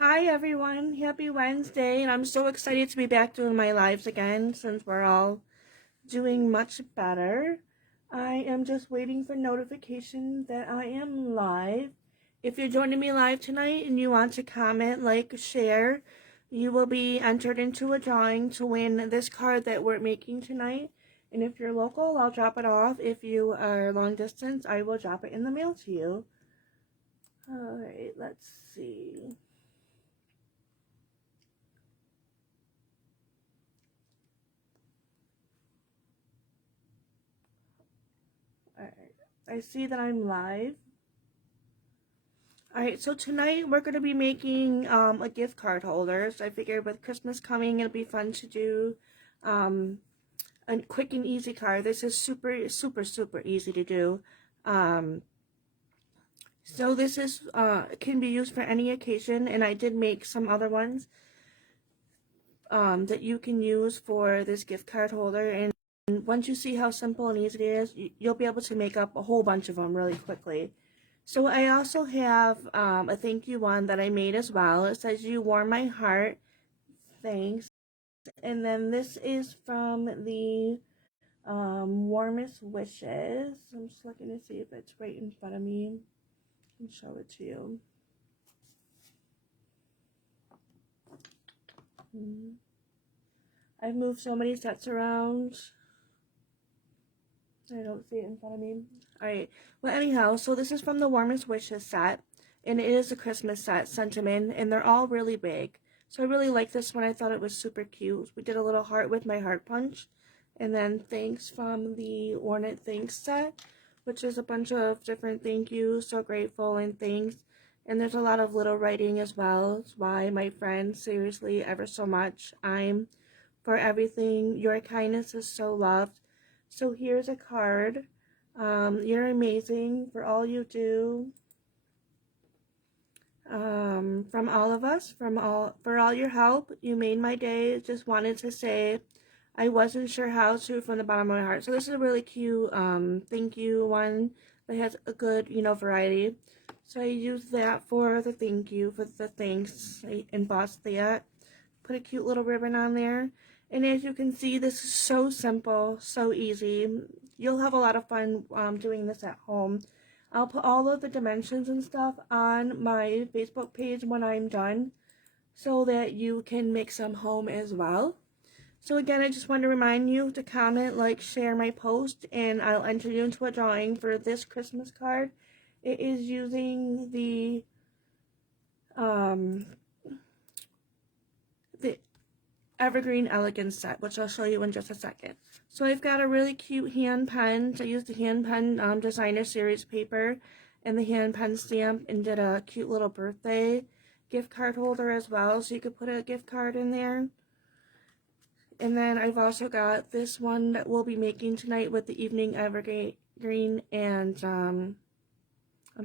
Hi everyone, happy Wednesday, and I'm so excited to be back doing my lives again since we're all doing much better. I am just waiting for notification that I am live. If you're joining me live tonight and you want to comment, like, share, you will be entered into a drawing to win this card that we're making tonight. And if you're local, I'll drop it off. If you are long distance, I will drop it in the mail to you. Alright, let's see. Alright, I see that I'm live. Alright, so tonight we're going to be making a gift card holder. So I figured with Christmas coming, it'll be fun to do a quick and easy card. This is super easy to do. So this is can be used for any occasion, and I did make some other ones that you can use for this gift card holder. And once you see how simple and easy it is, you'll be able to make up a whole bunch of them really quickly. So I also have a thank you one that I made as well. It says, "You warm my heart, thanks." And then this is from the Warmest Wishes. I'm just looking to see if it's right in front of me. I can show it to you. I've moved so many sets around. I don't see it in front of me. Alright, well anyhow, so this is from the Warmest Wishes set, and it is a Christmas set sentiment, and they're all really big. So I really like this one. I thought it was super cute. We did a little heart with my heart punch, and then thanks from the Ornate Thanks set, which is a bunch of different thank yous, so grateful and thanks. And there's a lot of little writing as well. It's why my friend, seriously, ever so much. I'm for everything. Your kindness is so loved. So here's a card. You're amazing for all you do. From all of us, for all your help. You made my day. Just wanted to say I wasn't sure how to from the bottom of my heart. So this is a really cute thank you one that has a good, variety. So I used that for the thank you, for the thanks. I embossed that. Put a cute little ribbon on there. And as you can see, this is so simple, so easy. You'll have a lot of fun doing this at home. I'll put all of the dimensions and stuff on my Facebook page when I'm done so that you can make some home as well. So again, I just want to remind you to comment, like, share my post, and I'll enter you into a drawing for this Christmas card. It is using the Evergreen Elegance set, which I'll show you in just a second. So I've got a really cute hand pen. I used the hand pen designer series paper and the hand pen stamp and did a cute little birthday gift card holder as well, so you could put a gift card in there. And then I've also got this one that we'll be making tonight with the Evening Evergreen and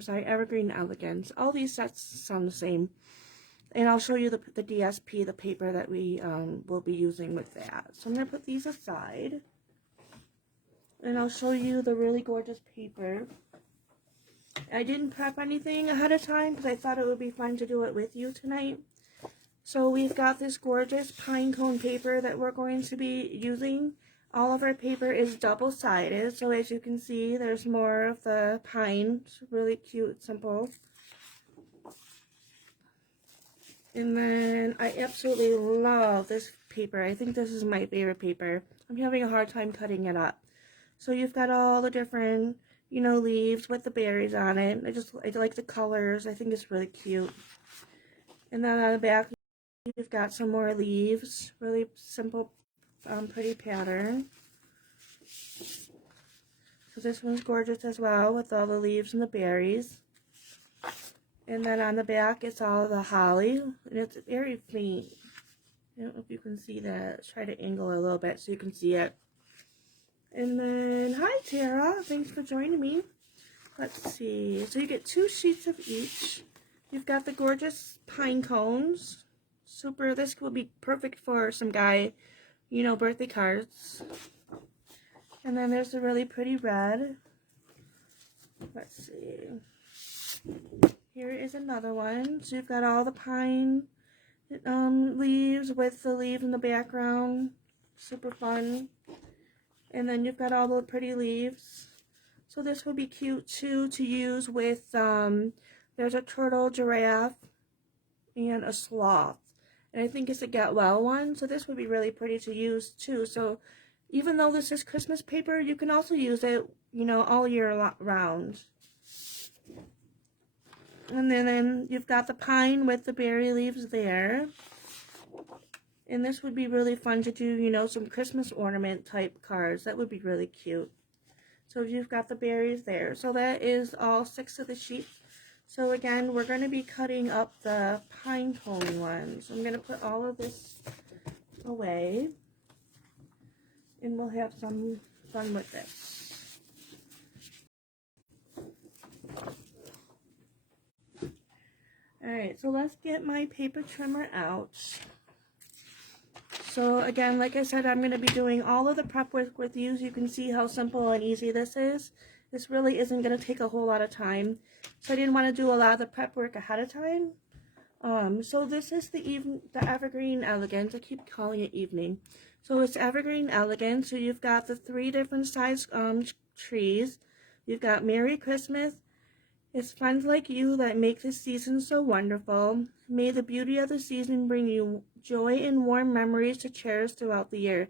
Evergreen Elegance. All these sets sound the same. And I'll show you the DSP, the paper that we will be using with that. So I'm going to put these aside. And I'll show you the really gorgeous paper. I didn't prep anything ahead of time because I thought it would be fun to do it with you tonight. So we've got this gorgeous pine cone paper that we're going to be using. All of our paper is double-sided. So as you can see, there's more of the pine. It's really cute, simple. And then I absolutely love this paper. I think this is my favorite paper. I'm having a hard time cutting it up. So you've got all the different, leaves with the berries on it. I like the colors. I think it's really cute. And then on the back, you've got some more leaves. Really simple, pretty pattern. So this one's gorgeous as well with all the leaves and the berries. And then on the back, it's all the holly, and it's very faint. I don't know if you can see that. Let's try to angle it a little bit so you can see it. And then, hi Tara, thanks for joining me. Let's see, so you get 2 sheets of each. You've got the gorgeous pine cones. Super, this will be perfect for some guy, birthday cards. And then there's the really pretty red. Let's see. here is another one. So you've got all the pine leaves with the leaves in the background. Super fun. And then you've got all the pretty leaves. So this would be cute too to use with, there's a turtle, giraffe, and a sloth. And I think it's a get well one, so this would be really pretty to use too. So even though this is Christmas paper, you can also use it, you know, all year round. And then you've got the pine with the berry leaves there. And this would be really fun to do, you know, some Christmas ornament type cards. That would be really cute. So you've got the berries there. So that is all 6 of the sheets. So again, we're going to be cutting up the pine cone ones. I'm going to put all of this away. And we'll have some fun with this. Alright, so let's get my paper trimmer out. So again, like I said, I'm going to be doing all of the prep work with you. So you can see how simple and easy this is. This really isn't going to take a whole lot of time. So I didn't want to do a lot of the prep work ahead of time. So this is the Evergreen Elegance. I keep calling it evening. So it's Evergreen Elegance. So you've got the 3 different size trees. You've got Merry Christmas. It's friends like you that make this season so wonderful. May the beauty of the season bring you joy and warm memories to cherish throughout the year.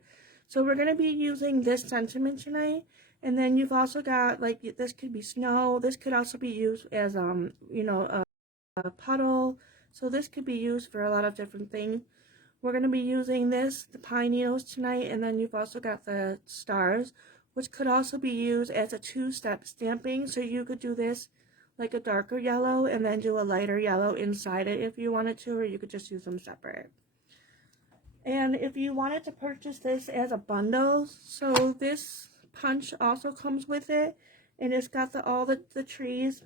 So we're going to be using this sentiment tonight. And then you've also got, like, this could be snow. This could also be used as, you know, a puddle. So this could be used for a lot of different things. We're going to be using this, the pine needles tonight. And then you've also got the stars, which could also be used as a 2-step stamping. So you could do this like a darker yellow and then do a lighter yellow inside it if you wanted to, or you could just use them separate. And if you wanted to purchase this as a bundle, so this punch also comes with it, and it's got all the trees,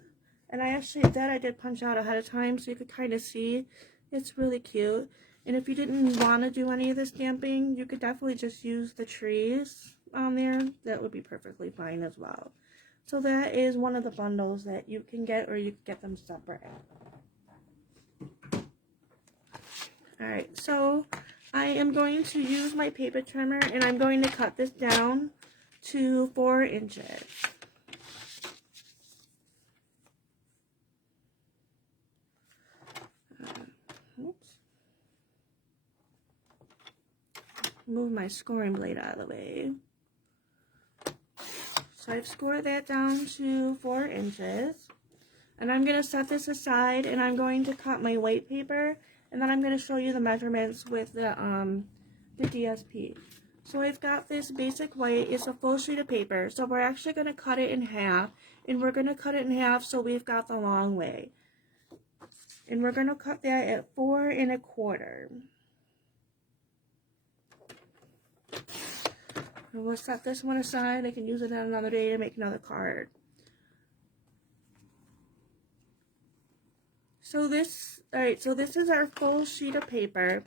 and I did punch out ahead of time so you could kind of see. It's really cute. And if you didn't want to do any of the stamping, you could definitely just use the trees on there. That would be perfectly fine as well. So that is one of the bundles that you can get, or you can get them separate. Alright, so I am going to use my paper trimmer, and I'm going to cut this down to 4 inches. Oops. Move my scoring blade out of the way. So I've scored that down to 4 inches. And I'm going to set this aside, and I'm going to cut my white paper, and then I'm going to show you the measurements with the DSP. So I've got this basic white. It's a full sheet of paper. So we're actually going to cut it in half, and we're going to cut it in half so we've got the long way. And we're going to cut that at 4 1/4. And we'll set this one aside. I can use it on another day to make another card. So this is our full sheet of paper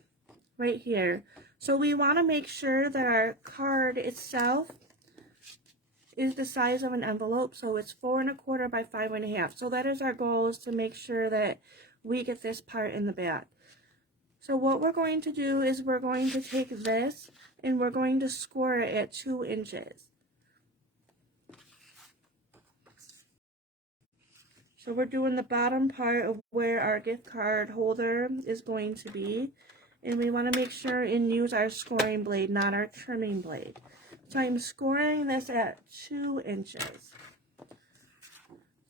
right here. So we want to make sure that our card itself is the size of an envelope. So it's 4 1/4 by 5 1/2. So that is our goal, is to make sure that we get this part in the back. So what we're going to do is we're going to take this and we're going to score it at 2 inches. So we're doing the bottom part of where our gift card holder is going to be. And we want to make sure and use our scoring blade, not our trimming blade. So I'm scoring this at 2 inches.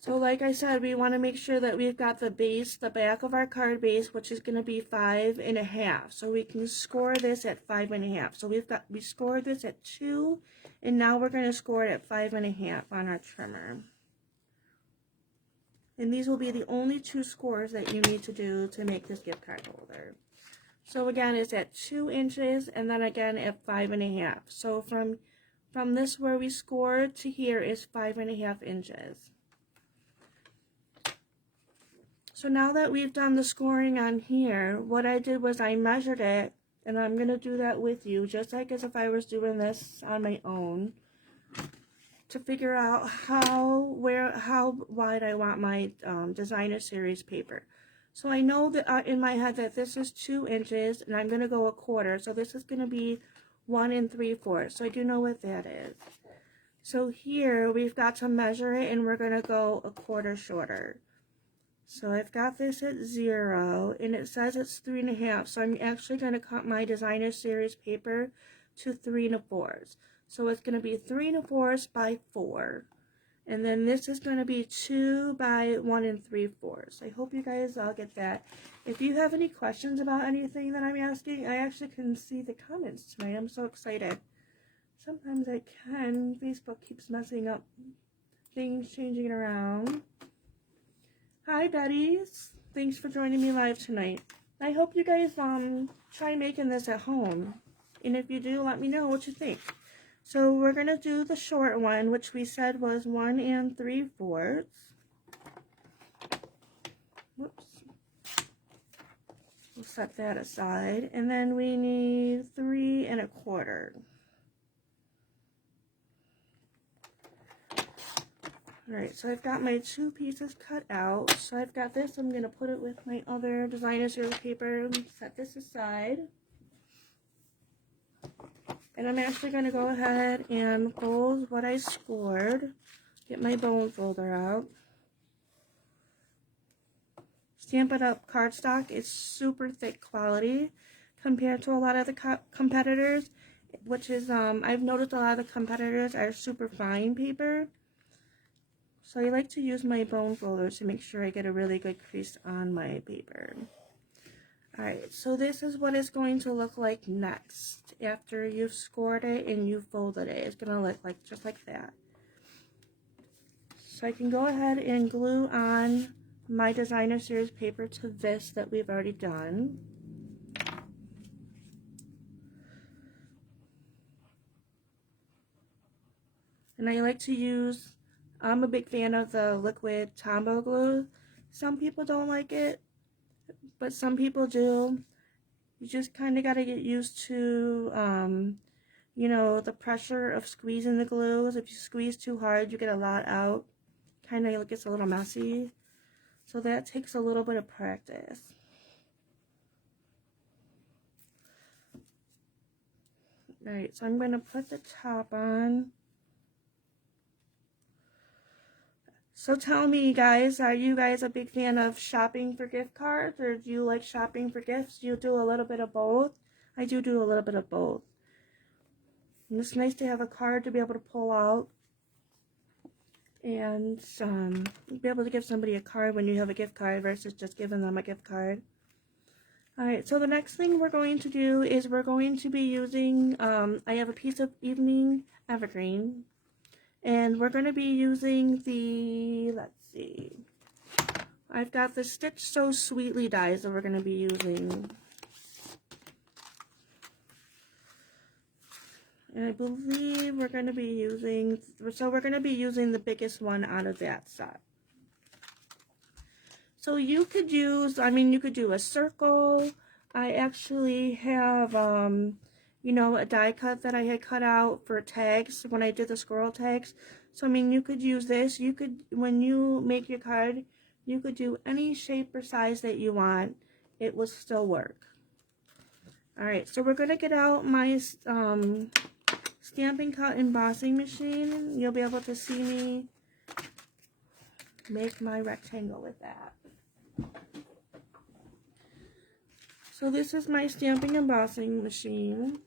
So like I said, we want to make sure that we've got the base, the back of our card base, which is going to be 5 1/2. So we can score this at 5 1/2. So we scored this at 2, and now we're going to score it at 5 1/2 on our trimmer. And these will be the only 2 scores that you need to do to make this gift card holder. So again, it's at 2 inches, and then again at 5 1/2. So from this where we scored to here is 5 1/2 inches. So now that we've done the scoring on here, what I did was I measured it, and I'm going to do that with you, just like as if I was doing this on my own. to figure out how wide I want my designer series paper. So I know that in my head that this is 2 inches and I'm going to go 1/4. So this is going to be 1 3/4. So I do know what that is. So here we've got to measure it and we're going to go 1/4 shorter. So I've got this at 0 and it says it's 3 1/2. So I'm actually going to cut my designer series paper to 3 1/4. So it's going to be 3 1/4 by 4. And then this is going to be 2 by 1 3/4. I hope you guys all get that. If you have any questions about anything that I'm asking, I actually can see the comments tonight. I'm so excited. Sometimes I can. Facebook keeps messing up things, changing it around. Hi, Betties. Thanks for joining me live tonight. I hope you guys try making this at home. And if you do, let me know what you think. So we're going to do the short one, which we said was 1 3/4. Whoops. We'll set that aside. And then we need 3 1/4. Alright, so I've got my 2 pieces cut out. So I've got this. I'm going to put it with my other designer series paper. Set this aside. And I'm actually going to go ahead and fold what I scored. Get my bone folder out. Stampin' Up! Cardstock is super thick quality compared to a lot of the competitors, which is, I've noticed a lot of the competitors are super fine paper. So I like to use my bone folders to make sure I get a really good crease on my paper. Alright, so this is what it's going to look like next. After you've scored it and you've folded it, it's going to look like just like that. So I can go ahead and glue on my designer series paper to this that we've already done. And I like to use, I'm a big fan of the liquid Tombow glue. Some people don't like it, but some people do. You just kind of got to get used to, you know, the pressure of squeezing the glues. If you squeeze too hard, you get a lot out. Kind of gets a little messy. So that takes a little bit of practice. Alright, so I'm going to put the top on. So tell me, guys, are you guys a big fan of shopping for gift cards, or do you like shopping for gifts? Do you do a little bit of both? I do a little bit of both. And it's nice to have a card to be able to pull out and be able to give somebody a card when you have a gift card versus just giving them a gift card. Alright, so the next thing we're going to do is we're going to be using, I have a piece of evening evergreen. And we're going to be using the, let's see, I've got the Stitch So Sweetly dies that we're going to be using. And I believe we're going to be using, so we're going to be using the biggest one out of that set. So you could use, I mean, you could do a circle. I actually have, you know, a die cut that I had cut out for tags when I did the squirrel tags. So, I mean, you could use this. You could, when you make your card, you could do any shape or size that you want. It will still work. Alright, so we're going to get out my Stampin' Cut embossing machine. You'll be able to see me make my rectangle with that. So this is my stamping embossing machine.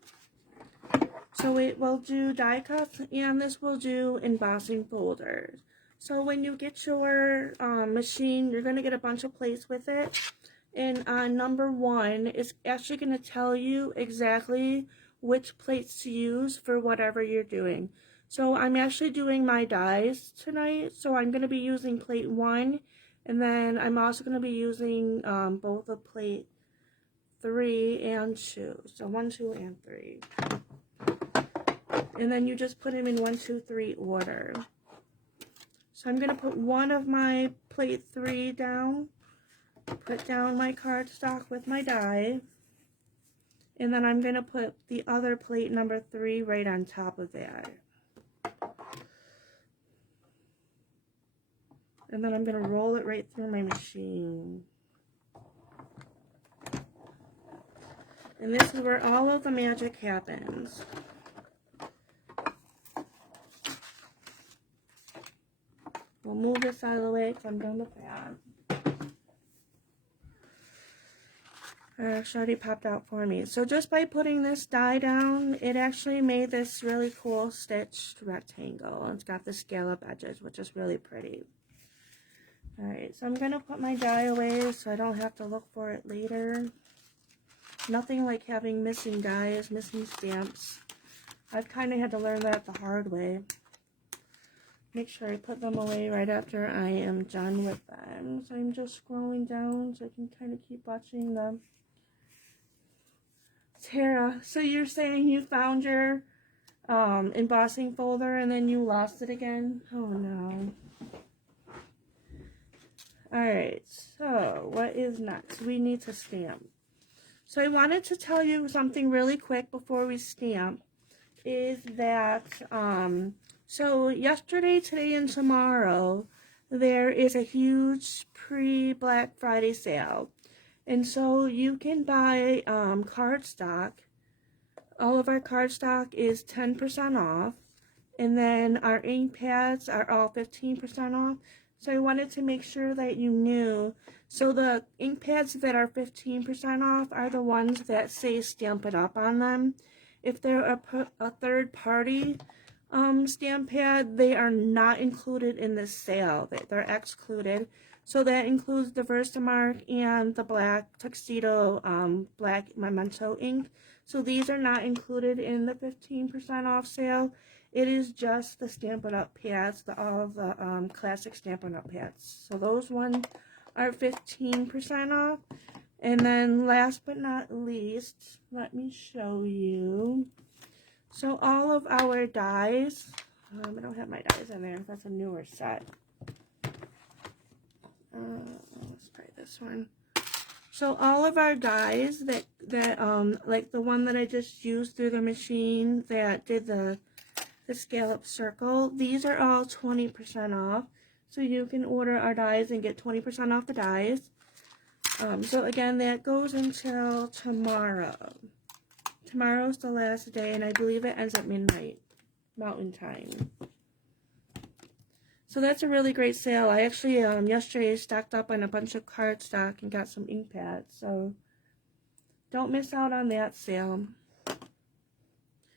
So it will do die cuts and this will do embossing folders. So when you get your machine, you're going to get a bunch of plates with it. And on number 1, it's actually going to tell you exactly which plates to use for whatever you're doing. So I'm actually doing my dies tonight. So I'm going to be using plate 1. And then I'm also going to be using both of plate 3 and 2. So 1, 2, and 3. And then you just put them in 1, 2, 3 order. So I'm going to put one of my plate 3 down. Put down my cardstock with my die. And then I'm going to put the other plate number 3 right on top of that. And then I'm going to roll it right through my machine. And this is where all of the magic happens. We'll move this out of the way because I'm done with that. It's already popped out for me. So just by putting this die down, it actually made this really cool stitched rectangle. It's got the scallop edges, which is really pretty. Alright, so I'm going to put my die away so I don't have to look for it later. Nothing like having missing dies, missing stamps. I've kind of had to learn that the hard way. Make sure I put them away right after I am done with them. So I'm just scrolling down so I can kind of keep watching them. Tara, so you're saying you found your embossing folder and then you lost it again? Oh no. Alright, so what is next? We need to stamp. So I wanted to tell you something really quick before we stamp. Is that, so yesterday, today, and tomorrow, there is a huge pre-Black Friday sale. And so you can buy cardstock. All of our cardstock is 10% off. And then our ink pads are all 15% off. So I wanted to make sure that you knew. So the ink pads that are 15% off are the ones that say Stamp It Up on them. If they're a third party stamp pad, they are not included in this sale. They're excluded. So that includes the Versamark and the black tuxedo black memento ink. So these are not included in the 15% off sale. It is just the Stampin' Up pads, all of the classic Stampin' Up pads. So those ones are 15% off. And then last but not least, let me show you. So all of our dies, I don't have my dies in there. That's a newer set. Let's try this one. So all of our dies that like the one that I just used through the machine that did the scallop circle, these are all 20% off. So you can order our dies and get 20% off the dies. So again, that goes until tomorrow. Tomorrow's the last day, and I believe it ends at midnight, Mountain Time. So that's a really great sale. I actually, yesterday stocked up on a bunch of cardstock and got some ink pads. So don't miss out on that sale.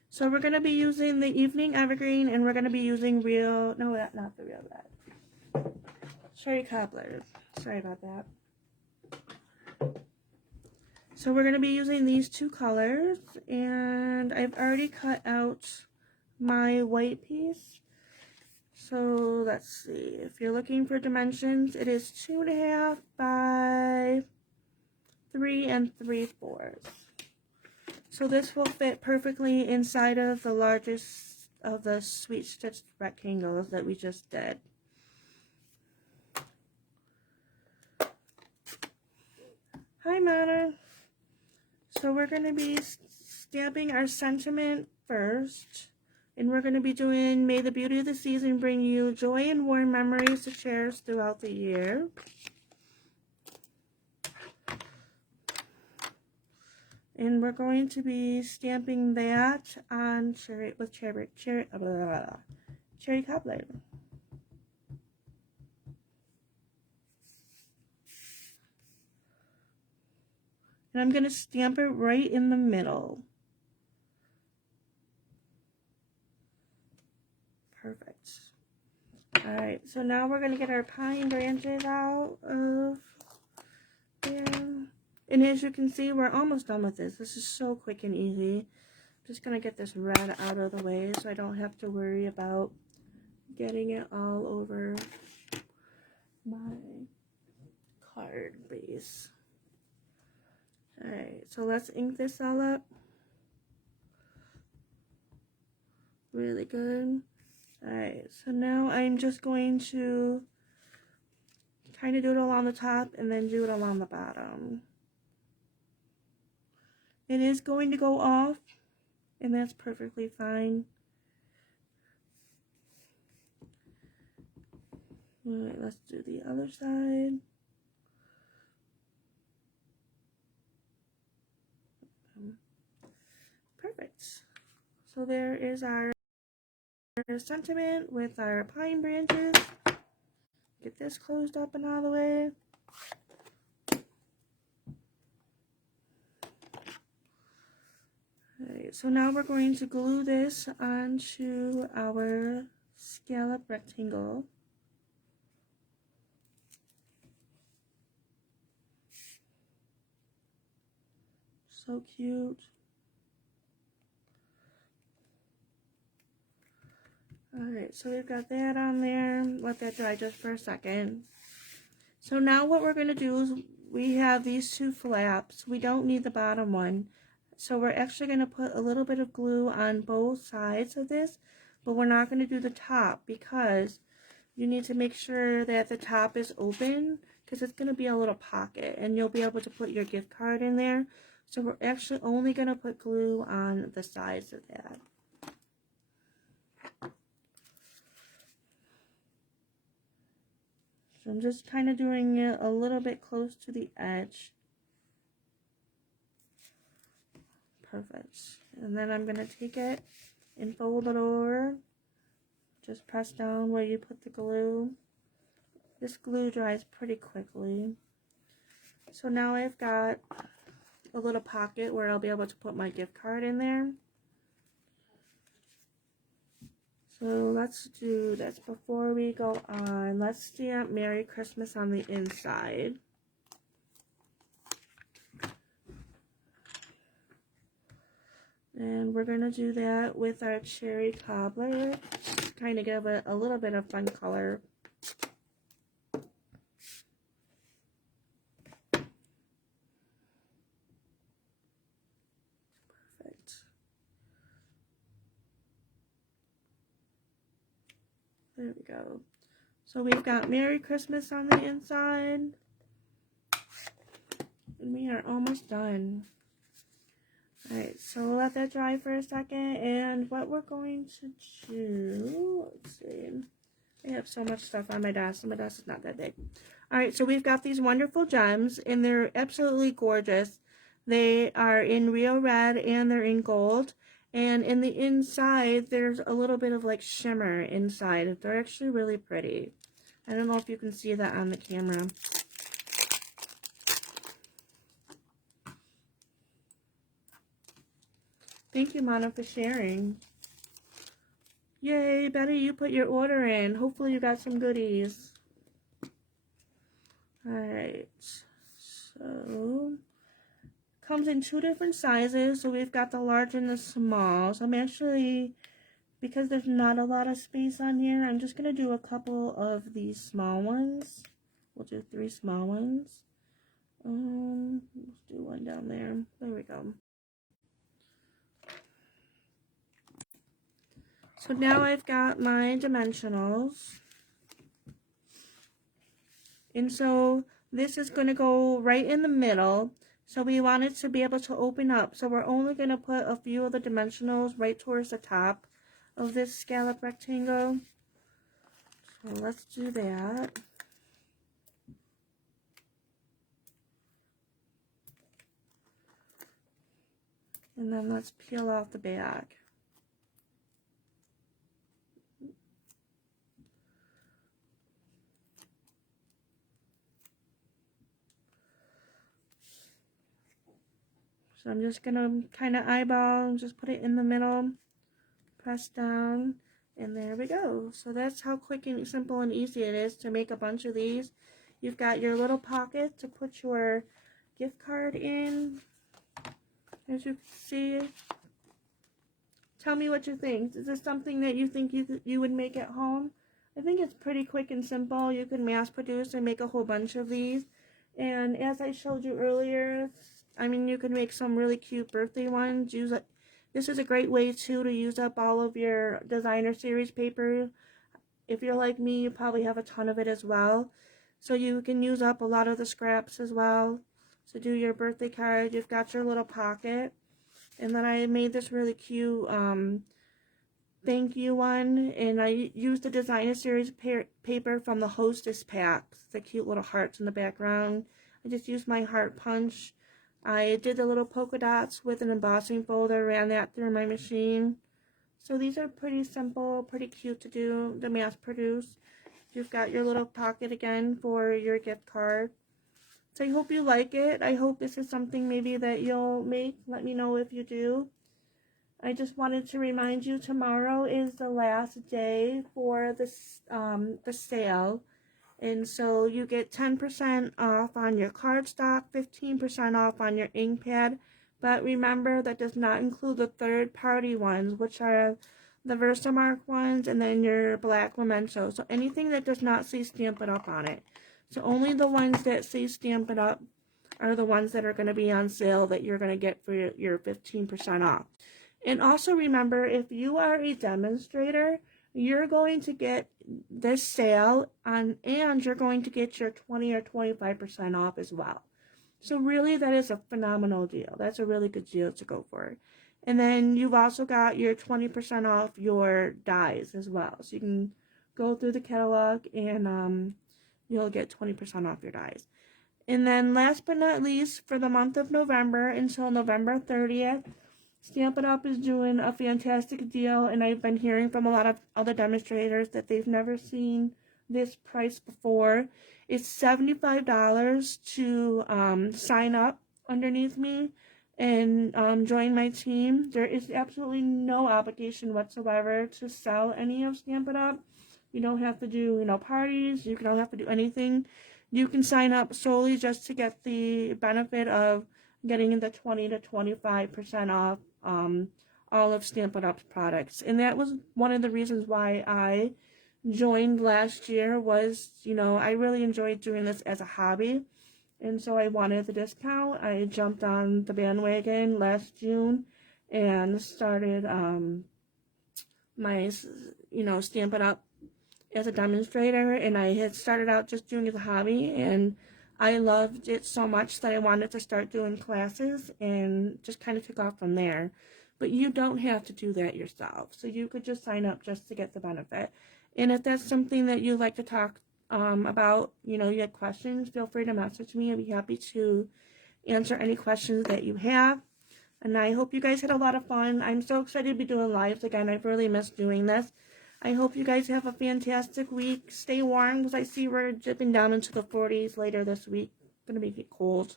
So we're going to be using the Evening Evergreen, and we're going to be using not the real red. Cherry Cobbler. Sorry about that. So we're going to be using these two colors, and I've already cut out my white piece. So let's see, if you're looking for dimensions, it is 2.5 by 3 3/4. So this will fit perfectly inside of the largest of the sweet stitched rectangles that we just did. Hi, Mana. So we're going to be stamping our sentiment first. And we're going to be doing, may the beauty of the season bring you joy and warm memories to cherish throughout the year. And we're going to be stamping that on cherry cobbler. And I'm going to stamp it right in the middle. Perfect. Alright, so now we're going to get our pine branches out of there. And as you can see, we're almost done with this. This is so quick and easy. Just going to get this red out of the way so I don't have to worry about getting it all over my card base. Alright, so let's ink this all up. Really good. Alright, so now I'm just going to kind of do it along the top and then do it along the bottom. It is going to go off, and that's perfectly fine. Alright, let's do the other side. Perfect. So there is our sentiment with our pine branches. Get this closed up and out of the way. Alright, so now we're going to glue this onto our scallop rectangle. So cute. Alright, so we've got that on there. Let that dry just for a second. So now what we're going to do is we have these two flaps. We don't need the bottom one. So we're actually going to put a little bit of glue on both sides of this, but we're not going to do the top because you need to make sure that the top is open because it's going to be a little pocket and you'll be able to put your gift card in there. So we're actually only going to put glue on the sides of that. So I'm just kind of doing it a little bit close to the edge. Perfect. And then I'm going to take it and fold it over. Just press down where you put the glue. This glue dries pretty quickly. So now I've got a little pocket where I'll be able to put my gift card in there. So let's do this before we go on. Let's stamp Merry Christmas on the inside. And we're going to do that with our cherry cobbler. Kind of give it a little bit of fun color. Perfect. There we go. So we've got Merry Christmas on the inside. And we are almost done. Alright, so we'll let that dry for a second, and what we're going to do, let's see, I have so much stuff on my desk, and my desk is not that big. Alright, so we've got these wonderful gems, and they're absolutely gorgeous. They are in real red, and they're in gold, and in the inside, there's a little bit of like shimmer inside. They're actually really pretty. I don't know if you can see that on the camera. Thank you, Mana, for sharing. Yay, Betty, you put your order in. Hopefully you got some goodies. Alright, so comes in two different sizes. So we've got the large and the small. So I'm actually, because there's not a lot of space on here, I'm just going to do a couple of these small ones. We'll do 3 small ones. Let's do one down there. There we go. So now I've got my dimensionals. And so this is going to go right in the middle. So we want it to be able to open up. So we're only going to put a few of the dimensionals right towards the top of this scallop rectangle. So let's do that. And then let's peel off the back. So I'm just going to kind of eyeball and just put it in the middle, press down, and there we go. So that's how quick and simple and easy it is to make a bunch of these. You've got your little pocket to put your gift card in, as you can see. Tell me what you think. Is this something that you think you would make at home? I think it's pretty quick and simple. You can mass produce and make a whole bunch of these. And as I showed you earlier, I mean, you can make some really cute birthday ones. This is a great way, too, to use up all of your designer series paper. If you're like me, you probably have a ton of it as well. So you can use up a lot of the scraps as well. So do your birthday card. You've got your little pocket. And then I made this really cute thank you one, and I used the designer series paper from the Hostess packs, the cute little hearts in the background. I just used my heart punch. I did the little polka dots with an embossing folder, ran that through my machine. So these are pretty simple, pretty cute to do, to mass produce. You've got your little pocket again for your gift card. So I hope you like it. I hope this is something maybe that you'll make. Let me know if you do. I just wanted to remind you, tomorrow is the last day for the sale. And so you get 10% off on your cardstock, 15% off on your ink pad. But remember, that does not include the third-party ones, which are the Versamark ones and then your black memento. So anything that does not say Stamp It Up on it. So only the ones that say Stamp It Up are the ones that are going to be on sale that you're going to get for your 15% off. And also remember, if you are a demonstrator, you're going to get this sale on, and you're going to get your 20 or 25% off as well. So really, that is a phenomenal deal. That's a really good deal to go for. And then you've also got your 20% off your dies as well. So you can go through the catalog and you'll get 20% off your dies. And then last but not least, for the month of November until November 30th, Stamp It Up is doing a fantastic deal, and I've been hearing from a lot of other demonstrators that they've never seen this price before. It's $75 to sign up underneath me and join my team. There is absolutely no obligation whatsoever to sell any of Stamp It Up. You don't have to do, parties. You don't have to do anything. You can sign up solely just to get the benefit of getting the 20 to 25% off all of Stamp It Up's products. And that was one of the reasons why I joined last year was, I really enjoyed doing this as a hobby. And so I wanted the discount. I jumped on the bandwagon last June and started my, Stamp It Up as a demonstrator. And I had started out just doing it as a hobby, and I loved it so much that I wanted to start doing classes and just kind of took off from there. But you don't have to do that yourself. So you could just sign up just to get the benefit. And if that's something that you'd like to talk about, you had questions, feel free to message me. I'd be happy to answer any questions that you have. And I hope you guys had a lot of fun. I'm so excited to be doing lives again. I've really missed doing this. I hope you guys have a fantastic week. Stay warm, because I see we're dipping down into the 40s later this week. It's going to be cold.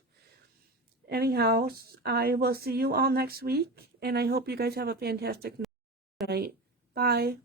Anyhow, I will see you all next week, and I hope you guys have a fantastic night. Bye.